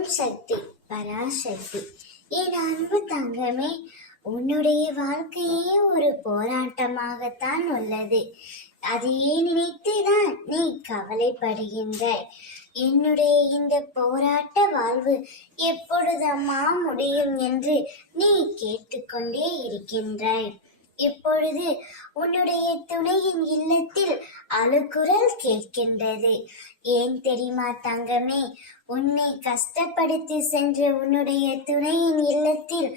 ஓம் சக்தி பராசக்தி. என் அன்பு தங்கமே, உன்னுடைய வாழ்க்கையே ஒரு போராட்டமாகத்தான் உள்ளது. அதையே நினைத்துதான் நீ கவலைப்படுகின்றாய். என்னுடைய இந்த போராட்ட வாழ்வு எப்பொழுதம்மா முடியும் என்று நீ கேட்டுக்கொண்டே இருக்கின்றாய். இப்பொழுது உன்னுடைய துணையின் இல்லத்தில் அழுகுரல் கேட்கின்றது. ஏன் தெரியுமா தங்கமே, உன்னை கஷ்டப்படுத்தி சென்ற உன்னுடைய துணையின் இல்லத்தில்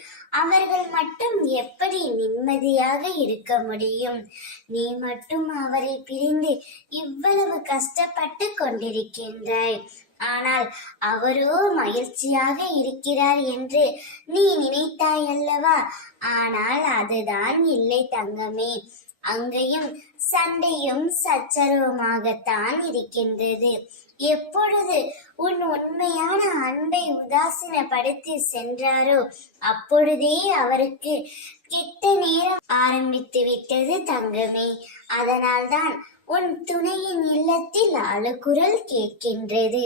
அவர்கள் மட்டும் எப்படி நிம்மதியாக இருக்க முடியும்? நீ மட்டும் அவரை பிரிந்து இவ்வளவு கஷ்டப்பட்டு கொண்டிருக்கின்றாய். ஆனால் அவரோ மகிழ்ச்சியாக இருக்கிறார் என்று நீ நினைத்தாய் அல்லவா? ஆனால் அதுதான் இல்லை தங்கமே. அங்கேயும் சண்டையும் சச்சரவுமாகத்தான் இருக்கின்றது. எப்பொழுது உன் உண்மையான அன்பை உதாசீனப்படுத்தி சென்றாரோ அப்பொழுதே அவருக்கு கெட்ட நேரம் ஆரம்பித்து விட்டது தங்கமே. அதனால்தான் உன் துணையின் இல்லத்தில் அழுகுரல் கேட்கின்றது.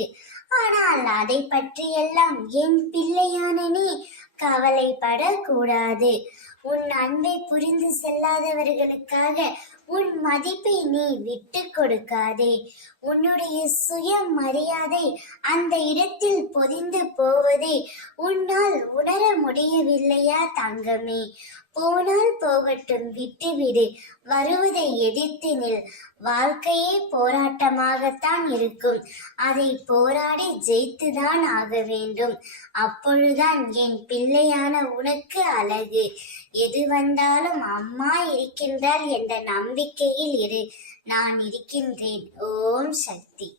ஆனால் அதை பற்றியெல்லாம் என் பிள்ளையான நீ கவலைப்படக்கூடாது. உன் அன்பை புரிந்து செல்லாதவர்களுக்காக உன் மதிப்பை நீ விட்டு கொடுக்காதே. உன்னுடைய சுய மரியாதை அந்த இடத்தில் பொதிந்து போவதை உன்னால் உணர முடியவில்லையா தங்கமே? போனால் போகட்டும், விட்டுவிடு. வருவதை எதிர்த்து நில். வாழ்க்கையே போராட்டமாகத்தான் இருக்கும். அதை போராடி ஜெயித்துதான் ஆக வேண்டும். அப்பொழுதுதான் என் பிள்ளையான உனக்கு அழகு. எது வந்தாலும் அம்மா இருக்கின்றார் என்ற நம்பிக்கையில் இரு. நான் இருக்கின்றேன். ஓம் சக்தி.